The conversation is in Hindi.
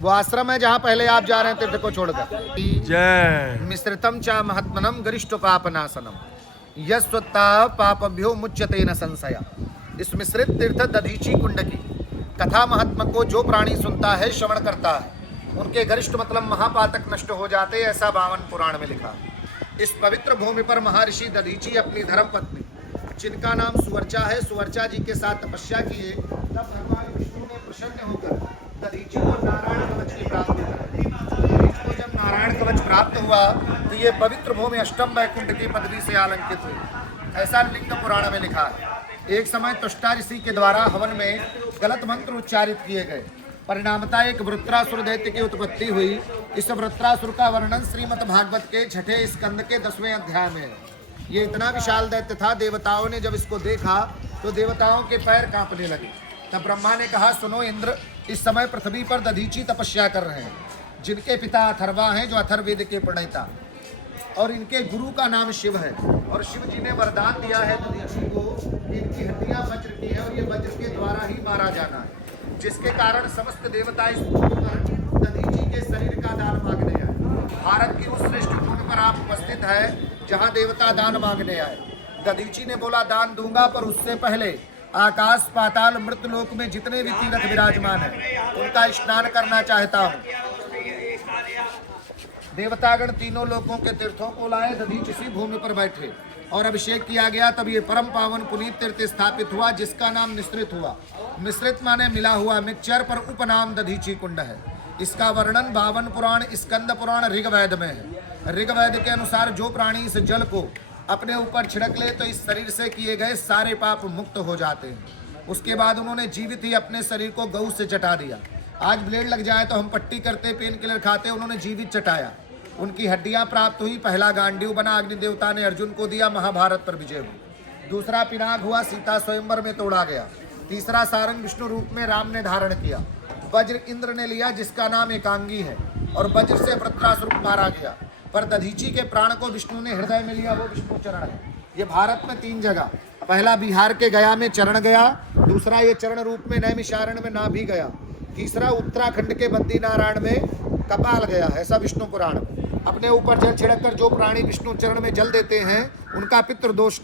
वो आश्रम है जहाँ पहले आप जा रहे हैं तीर्थ को छोड़कर। जय मिश्रितम चा महात्मनम गरिष्ठ पापनाशनम यस्वत्ता पापभ्यो मुच्यते न संशया। इस मिश्रित तीर्थ दधीची कुंड की कथा महात्मा को जो प्राणी सुनता है, श्रवण करता है, उनके गरिष्ठ मतलब महापातक नष्ट हो जाते, ऐसा 52 पुराण में लिखा। इस पवित्र भूमि पर महर्षि दधीची अपनी धर्म पत्नी, जिनका नाम सुवर्चा है, सुवर्चा जी के साथ तपस्या किए। तब भगवान विष्णु ने प्रसन्न होकर दधीची को नारायण कवच की प्राप्ति कराई। दधीची को जब नारायण कवच प्राप्त हुआ तो ये पवित्र भूमि अष्टम वैकुंठ की पदवी से अलंकित हुई, ऐसा लिंग पुराण में लिखा है। एक समय तुष्टा ऋषि के द्वारा हवन में गलत मंत्र उच्चारित किए गए, परिणामतः एक वृत्रासुर दैत्य की उत्पत्ति हुई। इस वृत्रासुर का वर्णन श्रीमद् भागवत के 6ठे स्कंद के 10वें अध्याय में है। ये इतना विशाल दैत्य था, देवताओं ने जब इसको देखा तो देवताओं के पैर कांपने लगे। तब ब्रह्मा ने कहा, सुनो इंद्र, इस समय पृथ्वी पर दधीची तपस्या कर रहे हैं, जिनके पिता अथर्वा हैं, जो अथर्ववेद के प्रणेता, और इनके गुरु का नाम शिव है। और शिव जी ने वरदान दिया है दधीची को, इनकी हड्डियां वज्र की है और ये वज्र के द्वारा ही मारा जाना है, जिसके कारण समस्त देवता इस भूमि पर दधीची के शरीर का दान मांगने आए। भारत की उस श्रेष्ठ भूमि पर आप उपस्थित है जहाँ देवता दान मांगने आए। दधीची ने बोला, दान दूंगा, पर उससे पहले आकाश पाताल मृतलोक में जितने भी तीर्थ विराजमान हैं उनका स्नान करना चाहता हूँ। देवतागण तीनों लोकों के तीर्थों को लाए, दधीची इसी भूमि पर बैठे और अभिषेक किया गया। तब ये परम पावन पुनीत तीर्थ स्थापित हुआ, जिसका नाम मिश्रित हुआ। मिश्रित माने मिला हुआ, मिक्सचर, पर उपनाम दधीची कुंड है। इसका वर्णन 52 पुराण स्कंद पुराण ऋग्वेद में है। ऋग्वेद के अनुसार जो प्राणी इस जल को अपने ऊपर छिड़क ले तो इस शरीर से किए गए सारे पाप मुक्त हो जाते हैं। उसके बाद उन्होंने जीवित ही अपने शरीर को गऊ से चटा दिया। आज ब्लेड लग जाए तो हम पट्टी करते, पेन किलर खाते, उन्होंने जीवित चटाया। उनकी हड्डियां प्राप्त हुई। पहला गांडीव बना, अग्नि देवता ने अर्जुन को दिया, महाभारत पर विजय हुई। दूसरा पिनाक हुआ, सीता स्वयंवर में तोड़ा गया। तीसरा सारंग विष्णु रूप में राम ने धारण किया। वज्र इंद्र ने लिया, जिसका नाम एकांगी है, और वज्र से वृत्रासुर मारा गया। पर दधीची के प्राण को विष्णु ने हृदय में लिया, वो विष्णु चरण है। ये भारत में 3 जगह, पहला बिहार के गया में चरण गया, दूसरा ये चरण रूप में नैमिषारण्य में नाभि गया, तीसरा उत्तराखंड के बद्री नारायण में कपाल गया है, ऐसा विष्णु पुराण में। अपने ऊपर जल छिड़क कर जो प्राणी विष्णु चरण में जल देते हैं उनका पितृदोष